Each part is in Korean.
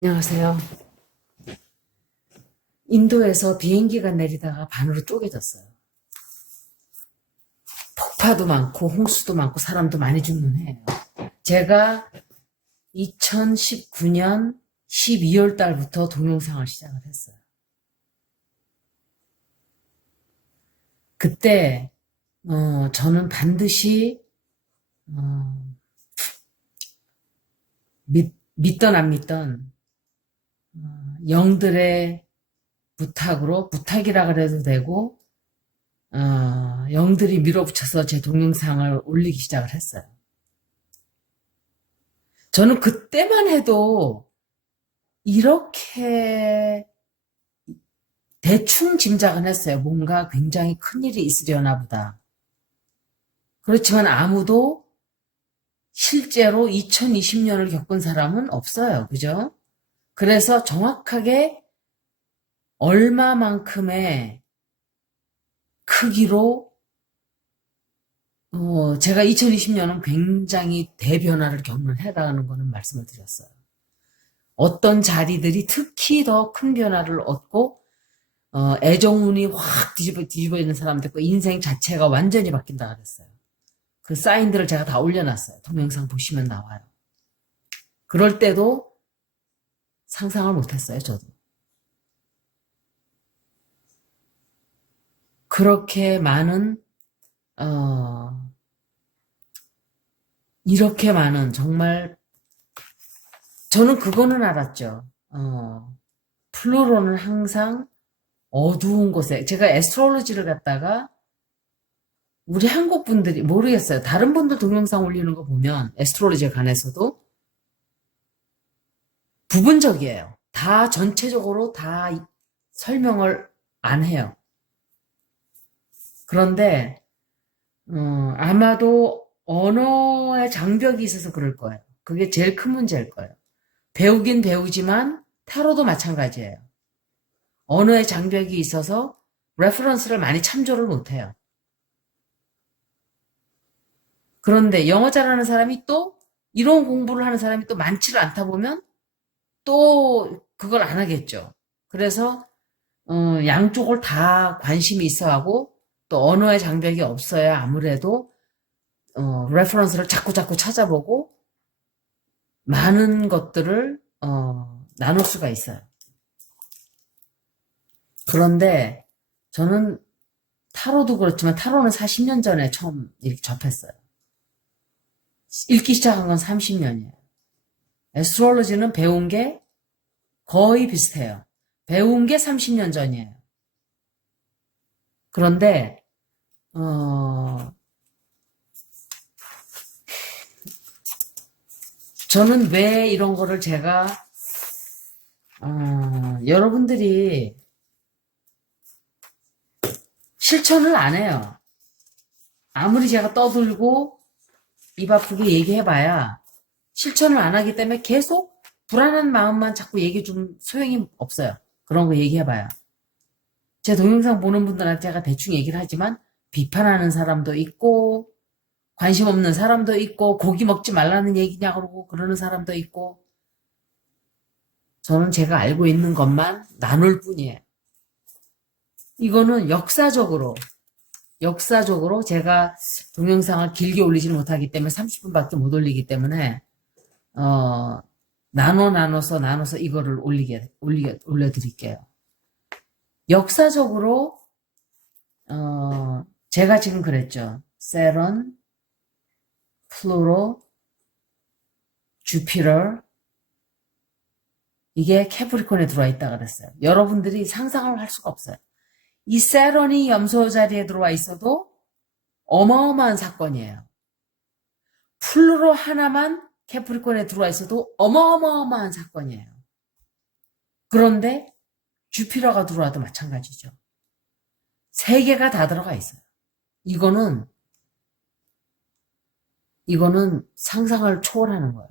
안녕하세요. 인도에서 비행기가 내리다가 반으로 쪼개졌어요. 폭파도 많고 홍수도 많고 사람도 많이 죽는 해예요. 제가 2019년 12월 달부터 동영상을 시작을 했어요. 그때 저는 반드시 어, 믿던 안 믿던 영들의 부탁이라 그래도 되고 영들이 밀어붙여서 제 동영상을 올리기 시작을 했어요. 저는 그때만 해도 이렇게 대충 짐작은 했어요. 뭔가 굉장히 큰일이 있으려나 보다. 그렇지만 아무도 실제로 2020년을 겪은 사람은 없어요. 그죠? 그래서 정확하게 얼마만큼의 크기로 제가 2020년은 굉장히 대변화를 겪는 해라는 거는 말씀을 드렸어요. 어떤 자리들이 특히 더 큰 변화를 얻고 애정운이 확 뒤집어지는 사람도 있고 인생 자체가 완전히 바뀐다 그랬어요. 그 사인들을 제가 다 올려놨어요. 동영상 보시면 나와요. 그럴 때도 상상을 못했어요. 저도. 그렇게 많은 이렇게 많은 정말 저는 그거는 알았죠. 플루로는 항상 어두운 곳에 제가 에스트롤로지를 갖다가 우리 한국 분들이 모르겠어요. 다른 분들 동영상 올리는 거 보면 에스트롤로지에 관해서도 부분적이에요. 다 전체적으로 다 설명을 안 해요. 그런데 아마도 언어의 장벽이 있어서 그럴 거예요. 그게 제일 큰 문제일 거예요. 배우긴 배우지만 타로도 마찬가지예요. 언어의 장벽이 있어서 레퍼런스를 많이 참조를 못해요. 그런데 영어 잘하는 사람이 또 이론 공부를 하는 사람이 또 많지를 않다 보면 또 그걸 안 하겠죠. 그래서 양쪽을 다 관심이 있어 하고 또 언어의 장벽이 없어야 아무래도 레퍼런스를 자꾸 찾아보고 많은 것들을 나눌 수가 있어요. 그런데 저는 타로도 그렇지만 타로는 40년 전에 처음 이렇게 접했어요. 읽기 시작한 건 30년이에요. 에스트롤로지는 배운 게 거의 비슷해요. 배운 게 30년 전이에요. 그런데 저는 왜 이런 거를 제가 여러분들이 실천을 안 해요. 아무리 제가 떠들고 입 아프게 얘기해봐야 실천을 안 하기 때문에 계속 불안한 마음만 자꾸 얘기 좀 소용이 없어요. 그런 거 얘기해봐야. 제 동영상 보는 분들한테 제가 대충 얘기를 하지만 비판하는 사람도 있고 관심 없는 사람도 있고 고기 먹지 말라는 얘기냐 그러고 그러는 사람도 있고 저는 제가 알고 있는 것만 나눌 뿐이에요. 이거는 역사적으로 제가 동영상을 길게 올리지는 못하기 때문에 30분밖에 못 올리기 때문에 어, 나눠서 이거를 올려드릴게요. 역사적으로 제가 지금 그랬죠. 세런, 플루로, 주피터 이게 캐프리콘에 들어와 있다 그랬어요. 여러분들이 상상을 할 수가 없어요. 이 세런이 염소 자리에 들어와 있어도 어마어마한 사건이에요. 플루로 하나만 캐프리콘에 들어와 있어도 어마어마한 사건이에요. 그런데 주피터가 들어와도 마찬가지죠. 세 개가 다 들어가 있어요. 이거는 상상을 초월하는 거예요.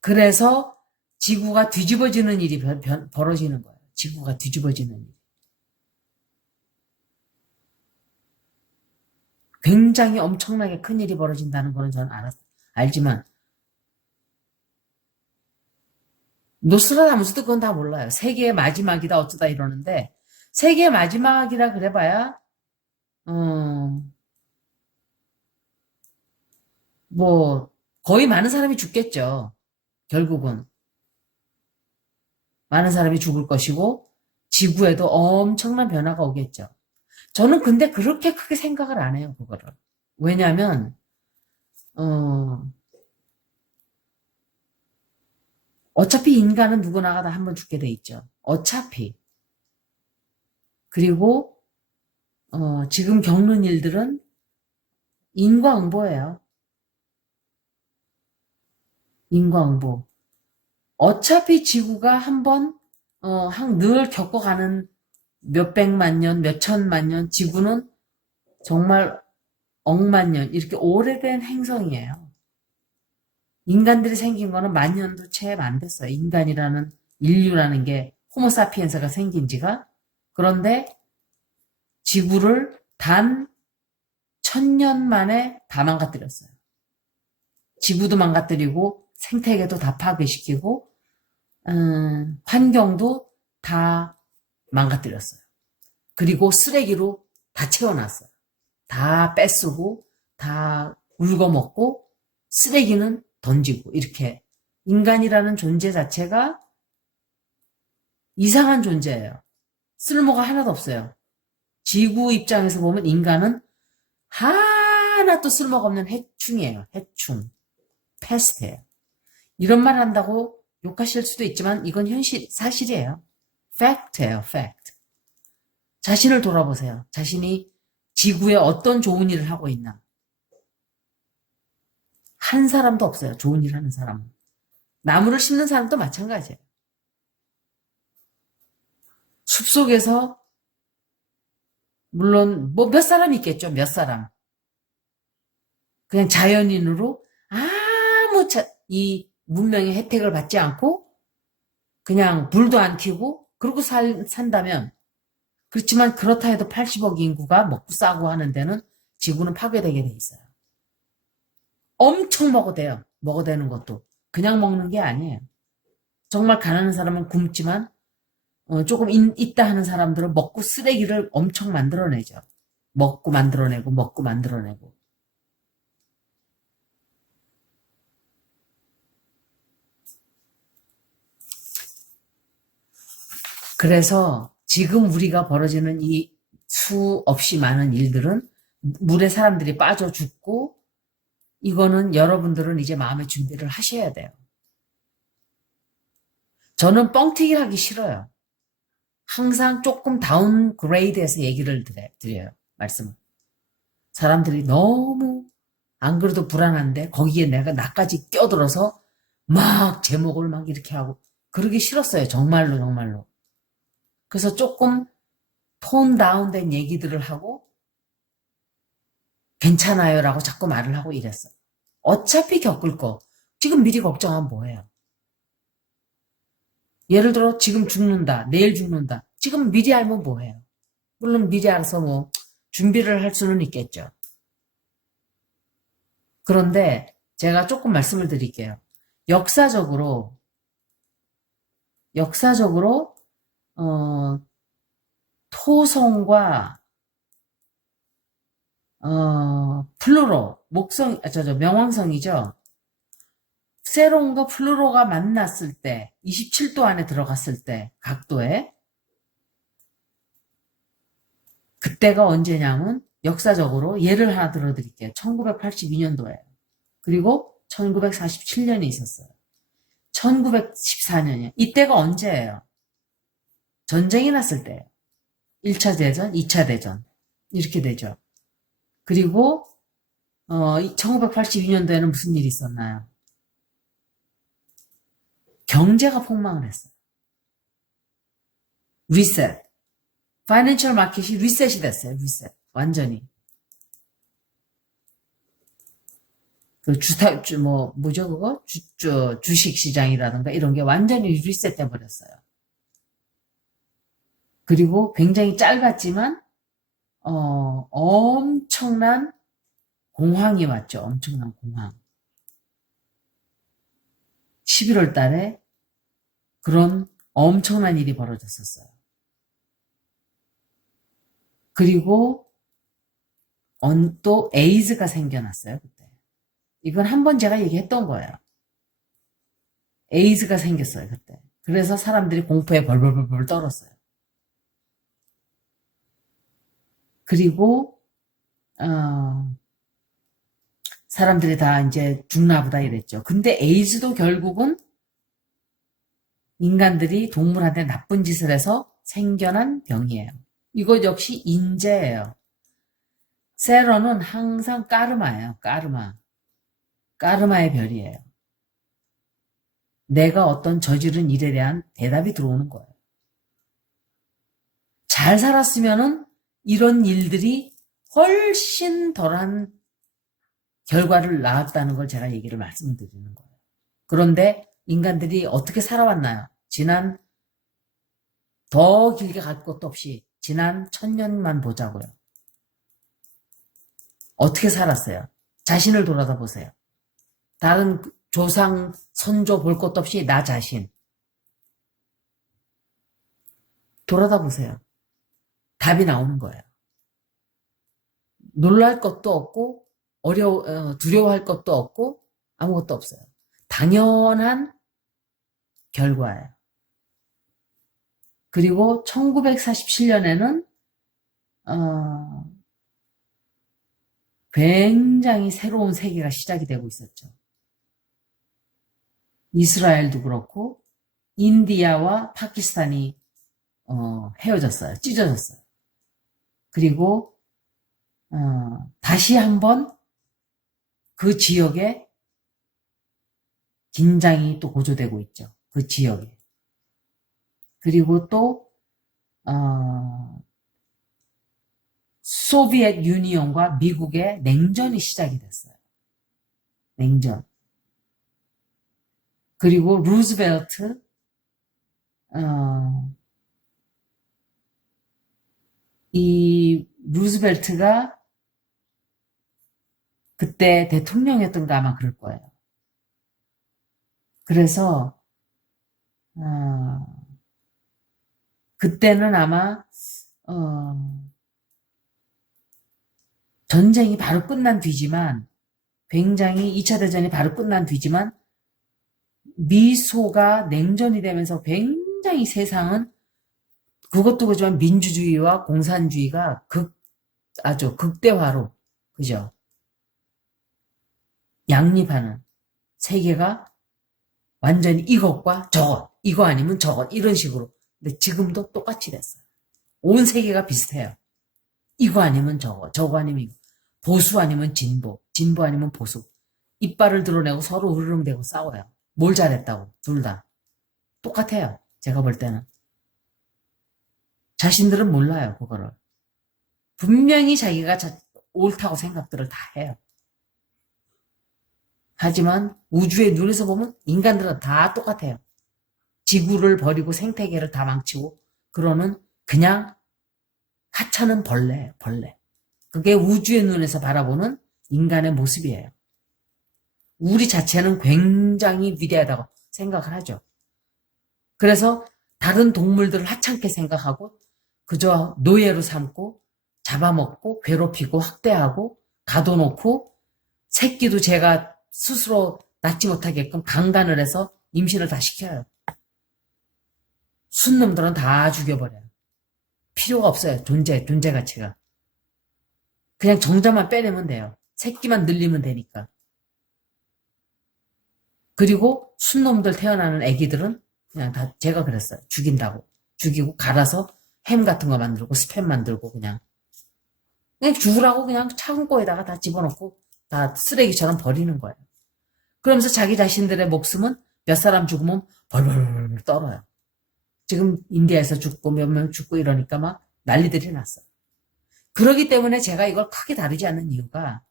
그래서 지구가 뒤집어지는 일이 벌어지는 거예요. 지구가 뒤집어지는 일. 굉장히 엄청나게 큰 일이 벌어진다는 거는 저는 알지만 노스트라다무스도 그건 다 몰라요. 세계의 마지막이다 어쩌다 이러는데 세계의 마지막이라 그래봐야 어, 뭐 거의 많은 사람이 죽겠죠. 결국은 많은 사람이 죽을 것이고 지구에도 엄청난 변화가 오겠죠. 저는 근데 그렇게 크게 생각을 안 해요, 그거를. 왜냐면 어, 어차피 인간은 누구나가 다 한 번 죽게 돼 있죠. 어차피. 그리고 지금 겪는 일들은 인과응보예요. 인과응보. 어차피 지구가 한번 늘 겪어가는 몇백만 년, 몇천만 년, 지구는 정말 억만 년, 이렇게 오래된 행성이에요. 인간들이 생긴 거는 만 년도 채 안 됐어요. 인간이라는, 인류라는 게, 호모사피엔스가 생긴 지가. 그런데 지구를 단 1000년 만에 다 망가뜨렸어요. 지구도 망가뜨리고, 생태계도 다 파괴시키고, 환경도 다 망가뜨렸어요. 그리고 쓰레기로 다 채워놨어요. 다 뺏쓰고, 다 울거먹고, 쓰레기는 던지고, 이렇게. 인간이라는 존재 자체가 이상한 존재예요. 쓸모가 하나도 없어요. 지구 입장에서 보면 인간은 하나도 쓸모가 없는 해충이에요. 해충. 패스트예요. 이런 말 한다고 욕하실 수도 있지만 이건 사실이에요. 팩트예요, 팩트. 자신을 돌아보세요. 자신이 지구에 어떤 좋은 일을 하고 있나. 한 사람도 없어요. 좋은 일 하는 사람은. 나무를 심는 사람도 마찬가지예요. 숲속에서 물론 뭐 몇 사람 있겠죠. 몇 사람. 그냥 자연인으로 이 문명의 혜택을 받지 않고 그냥 불도 안 켜고 그러고 산다면 그렇지만 그렇다 해도 80억 인구가 먹고 싸고 하는 데는 지구는 파괴되게 돼 있어요. 엄청 먹어대요. 먹어대는 것도. 그냥 먹는 게 아니에요. 정말 가난한 사람은 굶지만 조금 있다 하는 사람들은 먹고 쓰레기를 엄청 만들어내죠. 먹고 만들어내고 먹고 만들어내고. 그래서 지금 우리가 벌어지는 이 수없이 많은 일들은 물에 사람들이 빠져 죽고 이거는 여러분들은 이제 마음의 준비를 하셔야 돼요. 저는 뻥튀기 하기 싫어요. 항상 조금 다운그레이드해서 얘기를 드려요. 말씀을. 사람들이 너무 안 그래도 불안한데 거기에 내가 나까지 껴들어서 막 제목을 막 이렇게 하고 그러기 싫었어요. 정말로 정말로. 그래서 조금 톤 다운된 얘기들을 하고 괜찮아요라고 자꾸 말을 하고 이랬어요. 어차피 겪을 거 지금 미리 걱정하면 뭐예요? 예를 들어 지금 죽는다, 내일 죽는다. 지금 미리 알면 뭐해요? 물론 미리 알아서 뭐 준비를 할 수는 있겠죠. 그런데 제가 조금 말씀을 드릴게요. 역사적으로 어, 토성과 플루로 명왕성이죠. 세론과 플루로가 만났을 때 27도 안에 들어갔을 때 각도에 그때가 언제냐면 역사적으로 예를 하나 들어드릴게요. 1982년도예요. 그리고 1947년에 있었어요. 1914년이에요. 이때가 언제예요? 전쟁이 났을 때예요. 1차 대전, 2차 대전 이렇게 되죠. 그리고 1982년도에는 무슨 일이 있었나요? 경제가 폭망을 했어요. 리셋. 파이낸셜 마켓이 리셋이 됐어요. 리셋. 완전히. 그 뭐죠, 그거? 주식 시장이라든가 이런 게 완전히 리셋돼 버렸어요. 그리고 굉장히 짧았지만, 엄청난 공황이 왔죠. 엄청난 공황. 11월 달에 그런 엄청난 일이 벌어졌었어요. 그리고 또 에이즈가 생겨났어요, 그때. 이건 한번 제가 얘기했던 거예요. 에이즈가 생겼어요, 그때. 그래서 사람들이 공포에 벌벌벌 떨었어요. 그리고 사람들이 다 이제 죽나 보다 이랬죠. 근데 에이즈도 결국은 인간들이 동물한테 나쁜 짓을 해서 생겨난 병이에요. 이것 역시 인재예요. 세러는 항상 까르마예요. 까르마. 까르마의 별이에요. 내가 어떤 저지른 일에 대한 대답이 들어오는 거예요. 잘 살았으면은 이런 일들이 훨씬 덜한 결과를 낳았다는 걸 제가 얘기를 말씀드리는 거예요. 그런데 인간들이 어떻게 살아왔나요? 더 길게 갈 것도 없이 지난 1000년만 보자고요. 어떻게 살았어요? 자신을 돌아다 보세요. 다른 조상, 선조 볼 것도 없이 나 자신. 돌아다 보세요. 답이 나오는 거예요. 놀랄 것도 없고, 두려워할 것도 없고, 아무것도 없어요. 당연한 결과예요. 그리고 1947년에는, 굉장히 새로운 세계가 시작이 되고 있었죠. 이스라엘도 그렇고, 인디아와 파키스탄이, 헤어졌어요. 찢어졌어요. 그리고, 다시 한번 그 지역에 긴장이 또 고조되고 있죠. 그 지역에. 그리고 또 소비에트 유니온과 미국의 냉전이 시작이 됐어요. 냉전. 그리고 루즈벨트 이 루즈벨트가 그때 대통령이었던가 아마 그럴 거예요. 그래서 그때는 아마 전쟁이 바로 끝난 뒤지만 굉장히 2차 대전이 바로 끝난 뒤지만 미소가 냉전이 되면서 굉장히 세상은 그것도 그렇지만 민주주의와 공산주의가 아주 극대화로 그죠? 양립하는 세계가 완전히 이것과 저것, 이거 아니면 저것 이런 식으로. 근데 지금도 똑같이 됐어요. 온 세계가 비슷해요. 이거 아니면 저거, 저거 아니면 이거. 보수 아니면 진보, 진보 아니면 보수. 이빨을 드러내고 서로 으르렁대고 싸워요. 뭘 잘했다고, 둘 다. 똑같아요. 제가 볼 때는. 자신들은 몰라요, 그거를. 분명히 자기가 옳다고 생각들을 다 해요. 하지만 우주의 눈에서 보면 인간들은 다 똑같아요. 지구를 버리고 생태계를 다 망치고 그러는 그냥 하찮은 벌레예요, 벌레. 그게 우주의 눈에서 바라보는 인간의 모습이에요. 우리 자체는 굉장히 위대하다고 생각을 하죠. 그래서 다른 동물들을 하찮게 생각하고 그저 노예로 삼고 잡아먹고 괴롭히고 학대하고 가둬놓고 새끼도 제가 스스로 낳지 못하게끔 강간을 해서 임신을 다 시켜요. 순놈들은 다 죽여버려요. 필요가 없어요. 존재 가치가. 그냥 정자만 빼내면 돼요. 새끼만 늘리면 되니까. 그리고 순놈들 태어나는 애기들은 그냥 다 제가 그랬어요. 죽인다고. 죽이고 갈아서 햄 같은 거 만들고 스팸 만들고 그냥 죽으라고 그냥 창고에다가 다 집어넣고 다 쓰레기처럼 버리는 거예요. 그러면서 자기 자신들의 목숨은 몇 사람 죽으면 벌벌 떨어요. 지금 인디아에서 죽고 몇 명 죽고 이러니까 막 난리들이 났어요. 그러기 때문에 제가 이걸 크게 다루지 않는 이유가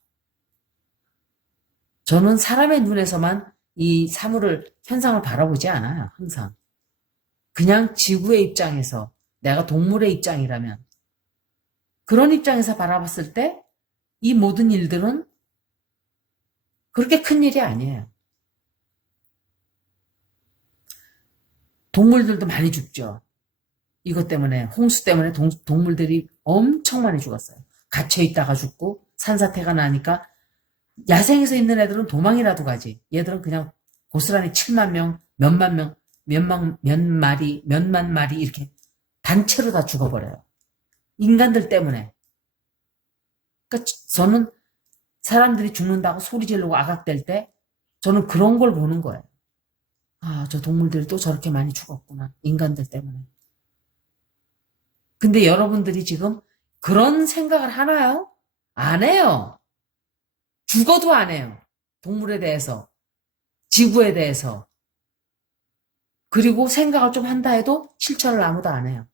저는 사람의 눈에서만 이 현상을 바라보지 않아요. 항상. 그냥 지구의 입장에서 내가 동물의 입장이라면 그런 입장에서 바라봤을 때 이 모든 일들은 그렇게 큰 일이 아니에요. 동물들도 많이 죽죠. 이것 때문에, 홍수 때문에 동물들이 엄청 많이 죽었어요. 갇혀 있다가 죽고, 산사태가 나니까, 야생에서 있는 애들은 도망이라도 가지. 얘들은 그냥 고스란히 7만 명, 몇만 명, 몇만 마리, 이렇게 단체로 다 죽어버려요. 인간들 때문에. 그러니까 저는 사람들이 죽는다고 소리 지르고 아각댈 때, 저는 그런 걸 보는 거예요. 아, 저 동물들이 또 저렇게 많이 죽었구나. 인간들 때문에. 근데 여러분들이 지금 그런 생각을 하나요? 안 해요. 죽어도 안 해요. 동물에 대해서, 지구에 대해서. 그리고 생각을 좀 한다 해도 실천을 아무도 안 해요.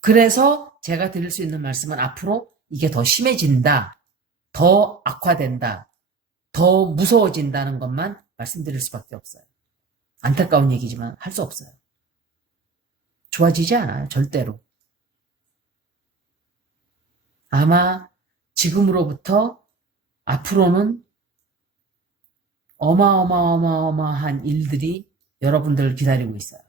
그래서 제가 드릴 수 있는 말씀은 앞으로 이게 더 심해진다, 더 악화된다, 더 무서워진다는 것만 말씀드릴 수밖에 없어요. 안타까운 얘기지만 할 수 없어요. 좋아지지 않아요. 절대로. 아마 지금으로부터 앞으로는 어마어마한 일들이 여러분들을 기다리고 있어요.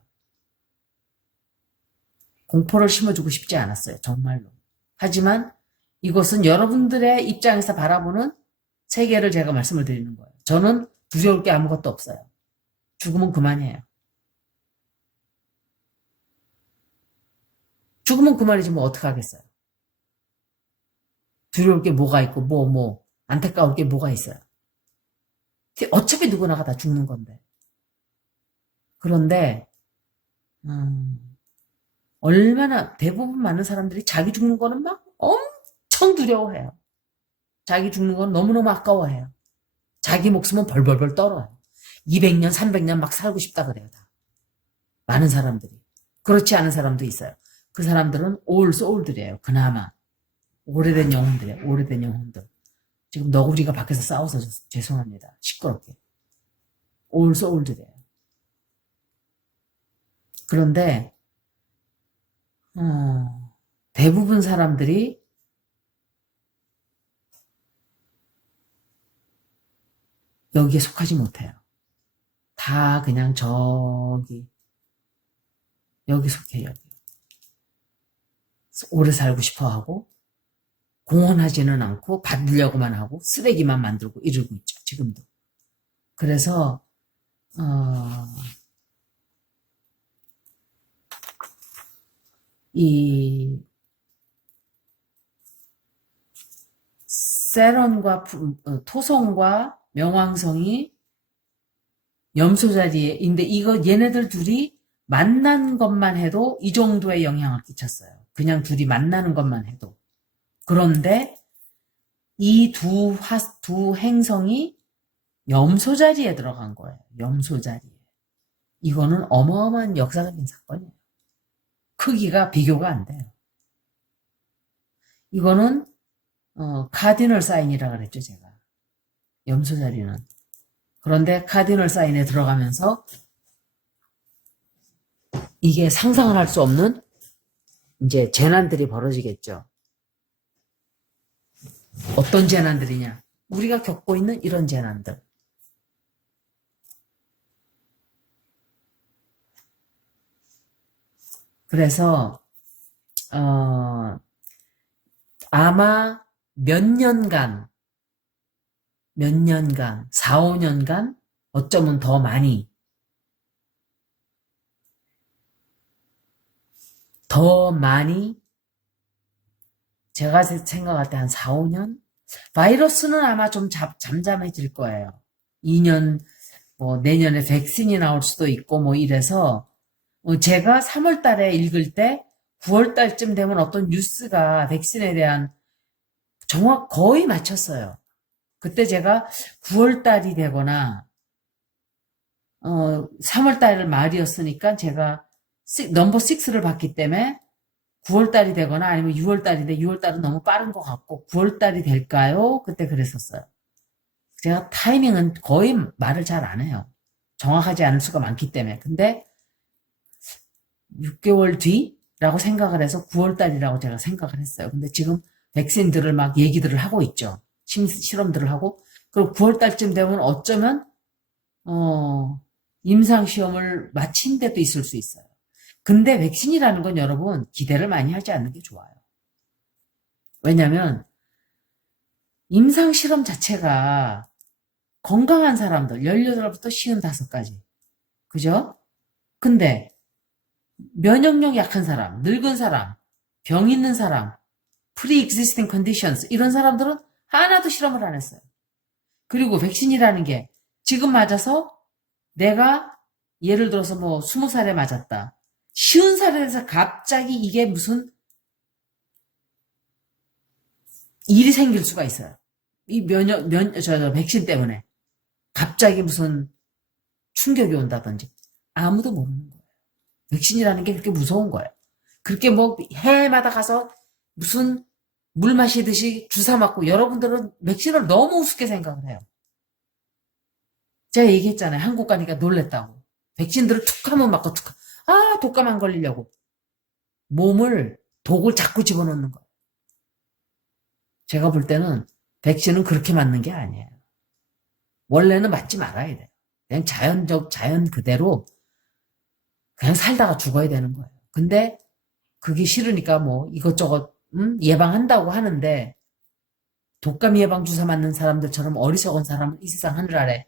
공포를 심어주고 싶지 않았어요. 정말로. 하지만 이것은 여러분들의 입장에서 바라보는 세계를 제가 말씀을 드리는 거예요. 저는 두려울 게 아무것도 없어요. 죽으면 그만이에요. 죽으면 그만이지 뭐 어떡하겠어요. 두려울 게 뭐가 있고 안타까울 게 뭐가 있어요. 어차피 누구나가 다 죽는 건데. 그런데 얼마나 대부분 많은 사람들이 자기 죽는 거는 막 엄청 두려워해요. 자기 죽는 건 너무너무 아까워해요. 자기 목숨은 벌벌벌 떨어요. 200년, 300년 막 살고 싶다 그래요. 다. 많은 사람들이. 그렇지 않은 사람도 있어요. 그 사람들은 올 소울들이에요. 그나마. 오래된 영혼들이에요. 오래된 영혼들. 지금 너구리가 밖에서 싸워서 죄송합니다. 시끄럽게. 올 소울들이에요. 그런데 대부분 사람들이 여기에 속하지 못해요. 다 그냥 여기 속해요. 여기. 오래 살고 싶어 하고 공헌하지는 않고 받으려고만 하고 쓰레기만 만들고 이러고 있죠. 지금도. 그래서 이 세론과 토성과 명왕성이 염소 자리에인데 이거 얘네들 둘이 만난 것만 해도 이 정도의 영향을 끼쳤어요. 그냥 둘이 만나는 것만 해도. 그런데 이 두 행성이 염소 자리에 들어간 거예요. 염소 자리에. 이거는 어마어마한 역사적인 사건이에요. 크기가 비교가 안 돼요. 이거는 카디널 사인이라 그랬죠, 제가. 염소 자리는. 그런데 카디널 사인에 들어가면서 이게 상상을 할 수 없는 이제 재난들이 벌어지겠죠. 어떤 재난들이냐? 우리가 겪고 있는 이런 재난들. 그래서 아마 몇 년간 4, 5년간 어쩌면 더 많이 제가 생각할 때 한 4, 5년? 바이러스는 아마 좀 잠잠해질 거예요. 2년, 내년에 백신이 나올 수도 있고 이래서 제가 3월 달에 읽을 때 9월 달쯤 되면 어떤 뉴스가 백신에 대한 거의 맞췄어요. 그때 제가 9월 달이 되거나 3월 달 말이었으니까 제가 넘버 6를 봤기 때문에 9월 달이 되거나 아니면 6월 달인데 6월 달은 너무 빠른 것 같고 9월 달이 될까요? 그때 그랬었어요. 제가 타이밍은 거의 말을 잘 안 해요. 정확하지 않을 수가 많기 때문에. 근데 6개월 뒤라고 생각을 해서 9월 달이라고 제가 생각을 했어요. 근데 지금 백신들을 막 얘기들을 하고 있죠. 실험들을 하고. 그리고 9월 달쯤 되면 어쩌면 임상시험을 마친 데도 있을 수 있어요. 근데 백신이라는 건 여러분 기대를 많이 하지 않는 게 좋아요. 왜냐면 임상실험 자체가 건강한 사람들 18부터 55까지 그죠? 근데 면역력 약한 사람, 늙은 사람, 병 있는 사람, pre-existing conditions 이런 사람들은 하나도 실험을 안 했어요. 그리고 백신이라는 게 지금 맞아서 내가 예를 들어서 뭐 20살에 맞았다. 50살에 돼서 갑자기 이게 무슨 일이 생길 수가 있어요. 이 백신 때문에. 갑자기 무슨 충격이 온다든지. 아무도 모르는 거예요. 백신이라는 게 그렇게 무서운 거예요. 그렇게 뭐 해마다 가서 무슨 물 마시듯이 주사 맞고 여러분들은 백신을 너무 우습게 생각을 해요. 제가 얘기했잖아요. 한국 가니까 놀랬다고. 백신들을 툭 하면 맞고 툭. 아, 독감 안 걸리려고. 몸을 독을 자꾸 집어넣는 거예요. 제가 볼 때는 백신은 그렇게 맞는 게 아니에요. 원래는 맞지 말아야 돼요. 그냥 자연 그대로 그냥 살다가 죽어야 되는 거예요. 근데 그게 싫으니까 뭐 이것저것 예방한다고 하는데 독감 예방 주사 맞는 사람들처럼 어리석은 사람은 이 세상 하늘 아래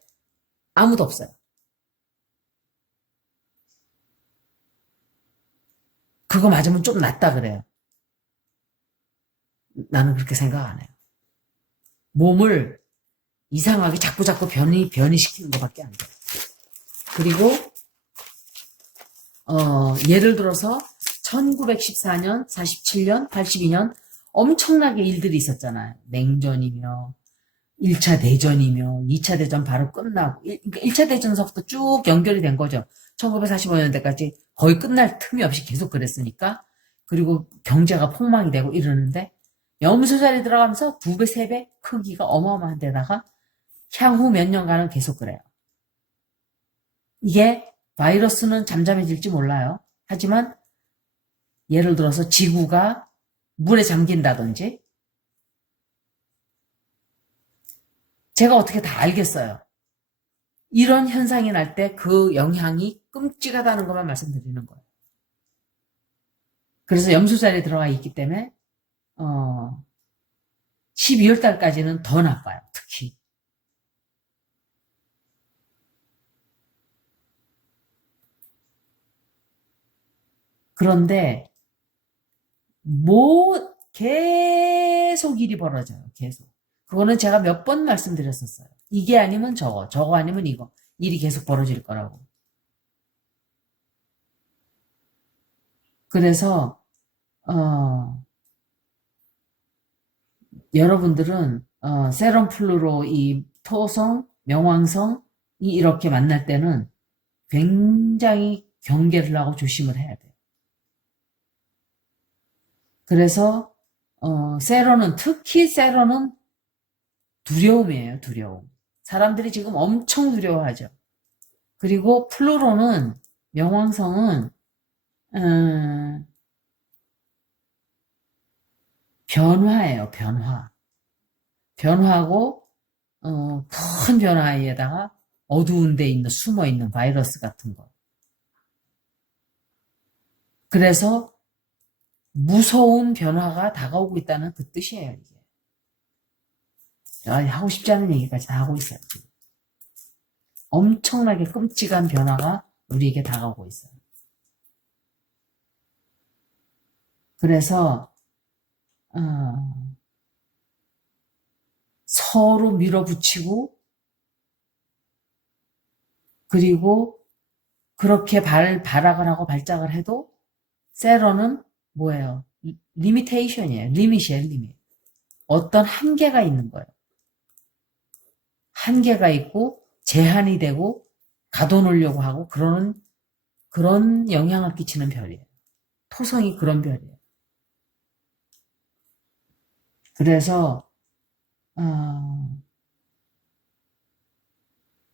아무도 없어요. 그거 맞으면 좀 낫다 그래요. 나는 그렇게 생각 안 해요. 몸을 이상하게 자꾸 변이시키는 것밖에 안 돼요. 그리고 예를 들어서 1914년, 47년, 82년 엄청나게 일들이 있었잖아요. 냉전이며 1차 대전이며 2차 대전 바로 끝나고 1차 대전서부터 쭉 연결이 된 거죠. 1945년대까지 거의 끝날 틈이 없이 계속 그랬으니까 그리고 경제가 폭망이 되고 이러는데 염소자리 들어가면서 2배, 3배 크기가 어마어마한 데다가 향후 몇 년간은 계속 그래요. 이게 바이러스는 잠잠해질지 몰라요. 하지만 예를 들어서 지구가 물에 잠긴다든지 제가 어떻게 다 알겠어요. 이런 현상이 날 때 그 영향이 끔찍하다는 것만 말씀드리는 거예요. 그래서 염소자리에 들어가 있기 때문에 12월 달까지는 더 나빠요. 특히. 그런데 계속 일이 벌어져요. 계속. 그거는 제가 몇 번 말씀드렸었어요. 이게 아니면 저거 아니면 이거. 일이 계속 벌어질 거라고. 그래서 여러분들은 세럼 플루로 이 토성, 명왕성이 이렇게 만날 때는 굉장히 경계를 하고 조심을 해야 돼요. 그래서 특히 세로는 두려움이에요. 두려움. 사람들이 지금 엄청 두려워하죠. 그리고 플루로는 명왕성은 변화예요. 변화. 변화고 큰 변화에다가 어두운 데 있는 숨어 있는 바이러스 같은 거. 그래서 무서운 변화가 다가오고 있다는 그 뜻이에요. 이게. 하고 싶지 않은 얘기까지 다 하고 있어요. 지금. 엄청나게 끔찍한 변화가 우리에게 다가오고 있어요. 그래서 서로 밀어붙이고 그리고 그렇게 발악을 하고 발작을 해도 세러는 뭐예요? 리미테이션이에요. 리밋이에요. 리밋. 어떤 한계가 있는 거예요. 한계가 있고 제한이 되고 가둬놓으려고 하고 그런 영향을 끼치는 별이에요. 토성이 그런 별이에요. 그래서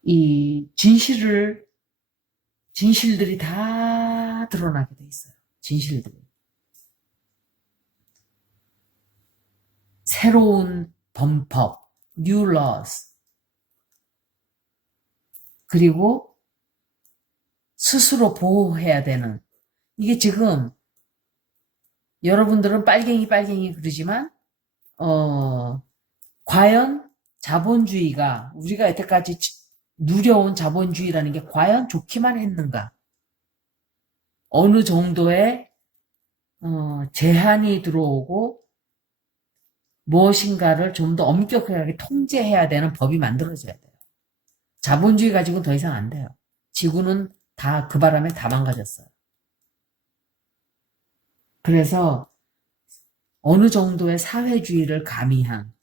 이 진실들이 다 드러나게 돼 있어요. 진실들이. 새로운 범법, new laws. 그리고 스스로 보호해야 되는, 이게 지금 여러분들은 빨갱이 그러지만 과연 자본주의가 우리가 여태까지 누려온 자본주의라는 게 과연 좋기만 했는가? 어느 정도의 제한이 들어오고 무엇인가를 좀 더 엄격하게 통제해야 되는 법이 만들어져야 돼요. 자본주의 가지고는 더 이상 안 돼요. 지구는 다 그 바람에 다 망가졌어요. 그래서 어느 정도의 사회주의를 가미한,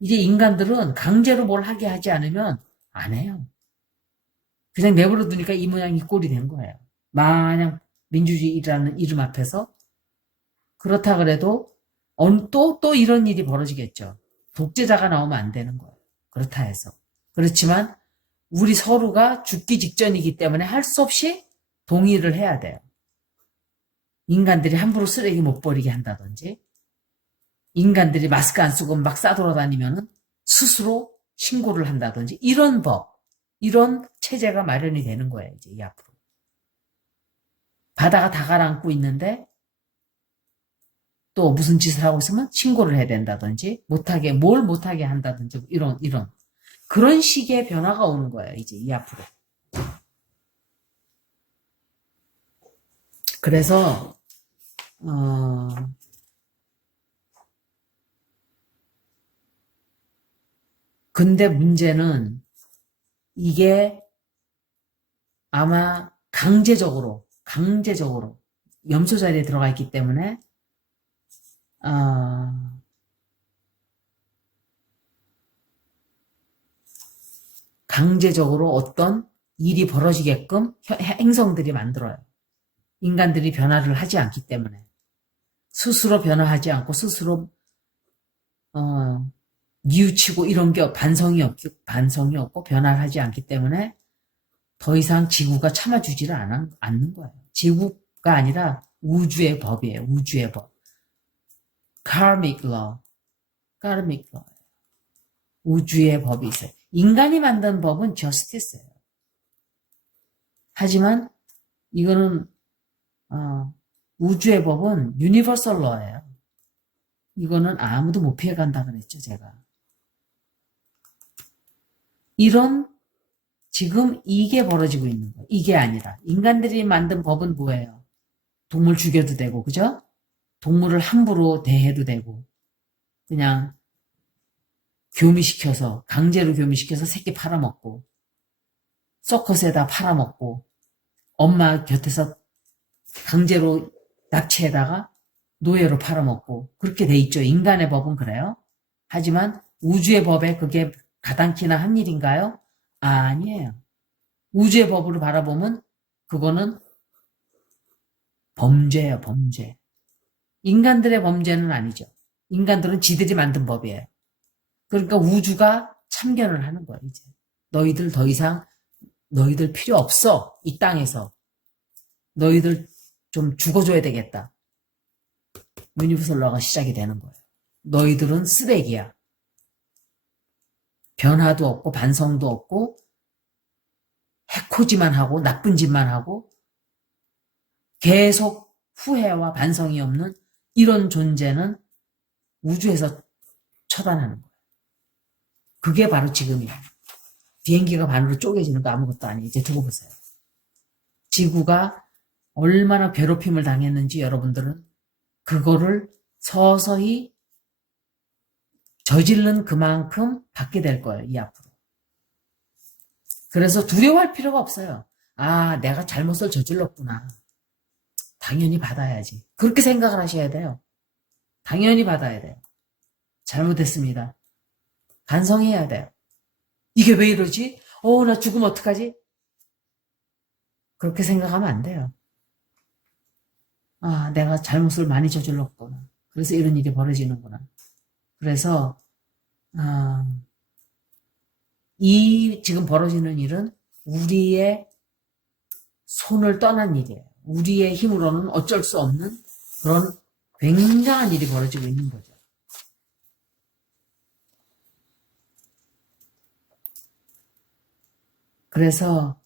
이제 인간들은 강제로 뭘 하게 하지 않으면 안 해요. 그냥 내버려 두니까 이 모양 이 꼴이 된 거예요. 마냥 민주주의라는 이름 앞에서. 그렇다 그래도 또 이런 일이 벌어지겠죠. 독재자가 나오면 안 되는 거예요. 그렇다 해서. 그렇지만 우리 서로가 죽기 직전이기 때문에 할 수 없이 동의를 해야 돼요. 인간들이 함부로 쓰레기 못 버리게 한다든지, 인간들이 마스크 안 쓰고 막 싸돌아다니면 스스로 신고를 한다든지, 이런 법, 이런 체제가 마련이 되는 거예요, 이제 이 앞으로. 바다가 다 가라앉고 있는데 또 무슨 짓을 하고 있으면 신고를 해야 된다든지, 뭘 못하게 한다든지, 이런 그런 식의 변화가 오는 거예요, 이제 이 앞으로. 그래서 근데 문제는 이게 아마 강제적으로 염소 자리에 들어가 있기 때문에 강제적으로 어떤 일이 벌어지게끔 행성들이 만들어요. 인간들이 변화를 하지 않기 때문에. 스스로 변화하지 않고 스스로 뉘우치고 이런 게 반성이 없고 변화를 하지 않기 때문에 더 이상 지구가 참아주지를 않는 거예요. 지구가 아니라 우주의 법이에요. 우주의 법. karmic law. 우주의 법이 있어요. 인간이 만든 법은 justice예요. 하지만 이거는 우주의 법은 universal law예요. 이거는 아무도 못 피해간다 그랬죠, 제가. 지금 이게 벌어지고 있는 거예요. 이게 아니라. 인간들이 만든 법은 뭐예요? 동물 죽여도 되고, 그죠? 동물을 함부로 대해도 되고, 그냥 강제로 교미시켜서 새끼 팔아먹고, 서커스에다 팔아먹고, 엄마 곁에서 강제로 납치해다가 노예로 팔아먹고, 그렇게 돼 있죠. 인간의 법은 그래요. 하지만 우주의 법에 그게 가당키나 한 일인가요? 아니에요. 우주의 법으로 바라보면 그거는 범죄예요, 범죄. 인간들의 범죄는 아니죠. 인간들은 지들이 만든 법이에요. 그러니까 우주가 참견을 하는 거예요, 이제. 너희들 더 이상, 너희들 필요 없어, 이 땅에서. 너희들 좀 죽어줘야 되겠다. 유니버설러가 시작이 되는 거예요. 너희들은 쓰레기야. 변화도 없고 반성도 없고 해코지만 하고 나쁜 짓만 하고 계속 후회와 반성이 없는 이런 존재는 우주에서 처단하는 거예요. 그게 바로 지금이에요. 비행기가 반으로 쪼개지는 거 아무것도 아니에요. 이제 두고 보세요. 지구가 얼마나 괴롭힘을 당했는지 여러분들은 그거를 서서히 저지른 그만큼 받게 될 거예요. 이 앞으로. 그래서 두려워할 필요가 없어요. 아, 내가 잘못을 저질렀구나. 당연히 받아야지. 그렇게 생각을 하셔야 돼요. 당연히 받아야 돼요. 잘못했습니다. 반성해야 돼요. 이게 왜 이러지? 나 죽으면 어떡하지? 그렇게 생각하면 안 돼요. 아, 내가 잘못을 많이 저질렀구나. 그래서 이런 일이 벌어지는구나. 그래서 이 지금 벌어지는 일은 우리의 손을 떠난 일이에요. 우리의 힘으로는 어쩔 수 없는 그런 굉장한 일이 벌어지고 있는 거죠. 그래서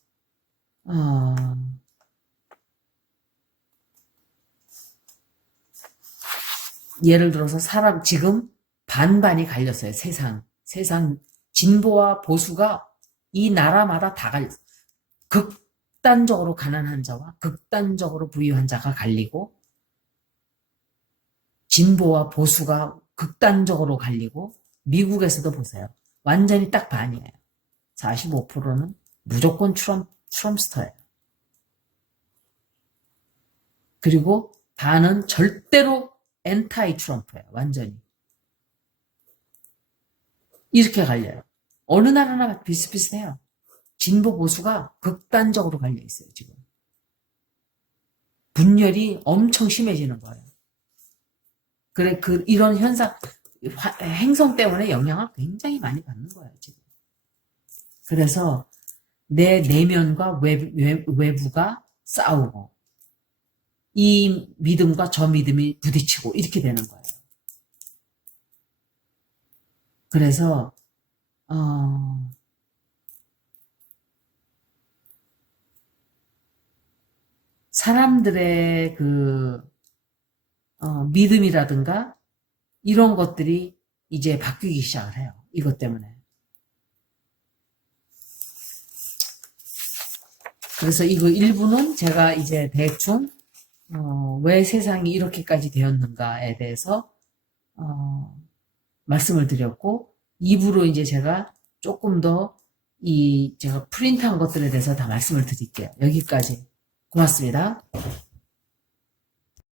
예를 들어서 사람 지금 반반이 갈렸어요. 세상 진보와 보수가 이 나라마다 다 극단적으로 가난한 자와 극단적으로 부유한 자가 갈리고 진보와 보수가 극단적으로 갈리고 미국에서도 보세요. 완전히 딱 반이에요. 45%는 무조건 트럼스터예요. 그리고 반은 절대로 엔타이 트럼프예요. 완전히. 이렇게 갈려요. 어느 나라나 비슷비슷해요. 진보 보수가 극단적으로 갈려 있어요. 지금. 분열이 엄청 심해지는 거예요. 그래, 이런 현상, 행성 때문에 영향을 굉장히 많이 받는 거예요, 지금. 그래서 내 내면과 외부가 싸우고, 이 믿음과 저 믿음이 부딪히고, 이렇게 되는 거예요. 그래서, 사람들의 믿음이라든가, 이런 것들이 이제 바뀌기 시작을 해요. 이것 때문에. 그래서 이거 일부는 제가 이제 대충 왜 세상이 이렇게까지 되었는가에 대해서 말씀을 드렸고 2부로 이제 제가 조금 더 제가 프린트한 것들에 대해서 다 말씀을 드릴게요. 여기까지. 고맙습니다.